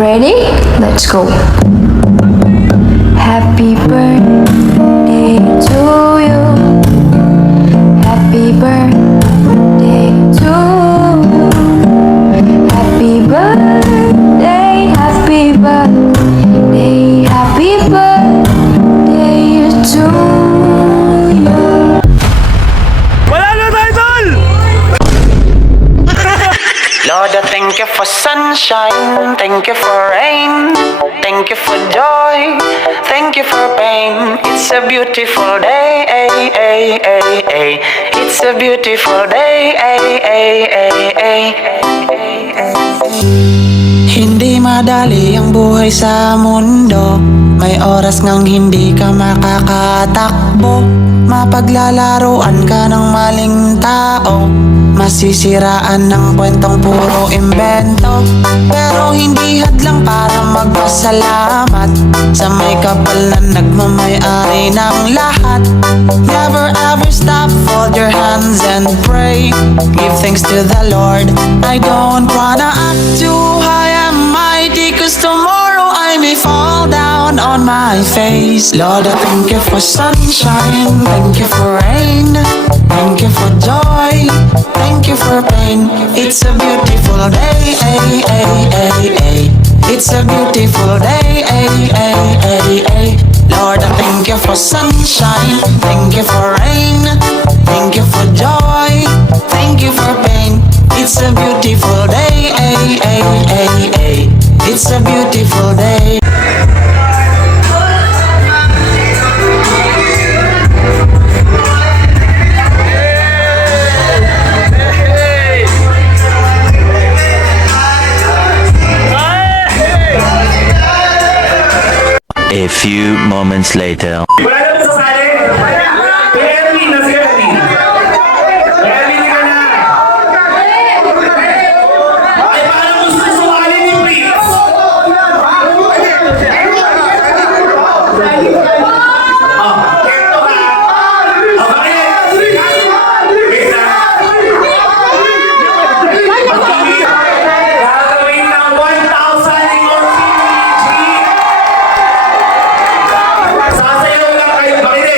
Ready? Let's go. Happy birthday to you. Happy birthday to you. Happy birthday, happy birthday, happy birthday to you. Wala na tayo, tol! Lord, I thank you for sunshine, thank you for rain, thank you for joy, thank you for pain. It's a beautiful day, it's a beautiful day, Hindi madali ang buhay sa mundo, may oras ngang hindi ka makakatakbo. Mapaglalaruan ka ng maling tao, masisiraan ng kwentong puro imbento. Pero hindi hadlang para magpasalamat sa may kapal na nagmamay-ari ng lahat. Never ever stop, fold your hands and pray. Give thanks to the Lord. I don't wanna act too high and mighty, cause tomorrow I may fall down on my face. Lord, I thank you for sunshine, thank you for rain, thank you for joy, thank you for pain. It's a beautiful day, it's a beautiful day, Lord, I thank you for sunshine, thank you for rain, thank you for joy, thank you for pain. It's a beautiful day, it's a beautiful day. A few moments later. Wala na ba sasali? Kaya Erwin, na si Erwin. Erwin, ka na. Ay, parang gusto sumali ni Prince. Eto ka. Bakit? Wait lang. Gagawin ng 1,000 emoji. Sasayaw lang kayo. Bakit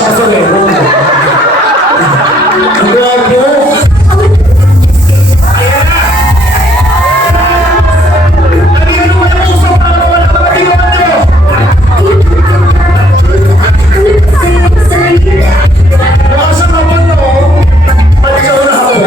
siya kasolero. Ang gwapo. Ayan na! Nandito mo yung usap para mawala ka matigawan niyo. Baka siya naman, no? Balik siya na ako.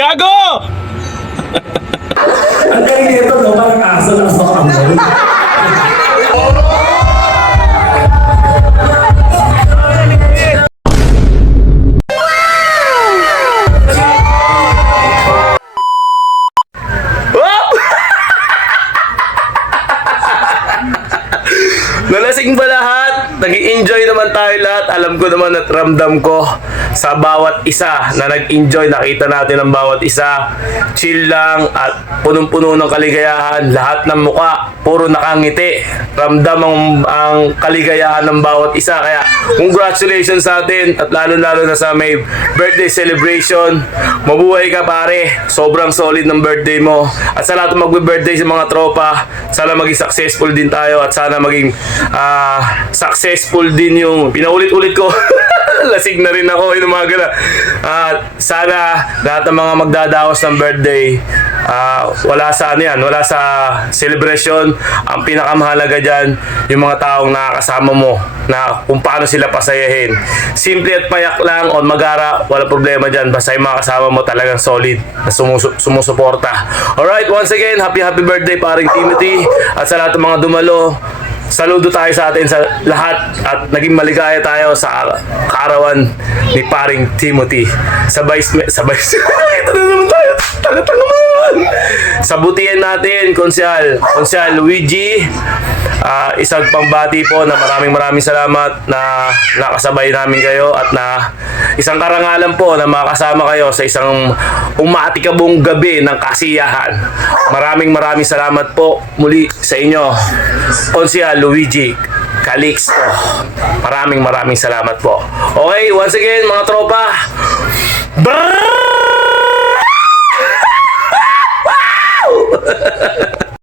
Gago! Ang galing nito, no? Parang aso na sa kamay. Nalasing ba lahat? Nag-i-enjoy naman tayo lahat. Alam ko naman at ramdam ko sa bawat isa na nag-enjoy. Nakita natin ang bawat isa. Chill lang at punong-puno ng kaligayahan. Lahat ng muka, puro nakangiti. Ramdam ang kaligayahan ng bawat isa. Kaya congratulations sa atin at lalo-lalo na sa may birthday celebration. Mabuhay ka pare. Sobrang solid ng birthday mo. At sa lahat ng magbe-birthday sa mga tropa, sana maging successful din tayo at sana maging successful din yung pinaulit-ulit ko. Lasig na rin ako inumaga na. At sana lahat ng mga magdadaos ng birthday, wala sa ano yan, wala sa celebration. Ang pinakamahalaga dyan, yung mga taong nakakasama mo na kung paano sila pasayahin. Simple at payak lang o magara, wala problema dyan. Basta yung mga kasama mo talagang solid na sumusuporta. Alright, once again, happy birthday paring Timothy. At sa lahat ng mga dumalo, saludo tayo sa atin sa lahat at naging maligaya tayo sa kaarawan ni paring Timothy. Sabay ito na naman tayo. Tanga-tanga mo naman. Sabutihan natin, Konsyal Luigi. Isang pangbati po na maraming salamat na nakasabay namin kayo at na isang karangalan po na makasama kayo sa isang umatikabong gabi ng kasiyahan. Maraming salamat po muli sa inyo, Konsyal Luigi Calixto. Maraming salamat po. Okay, once again mga tropa. Wow!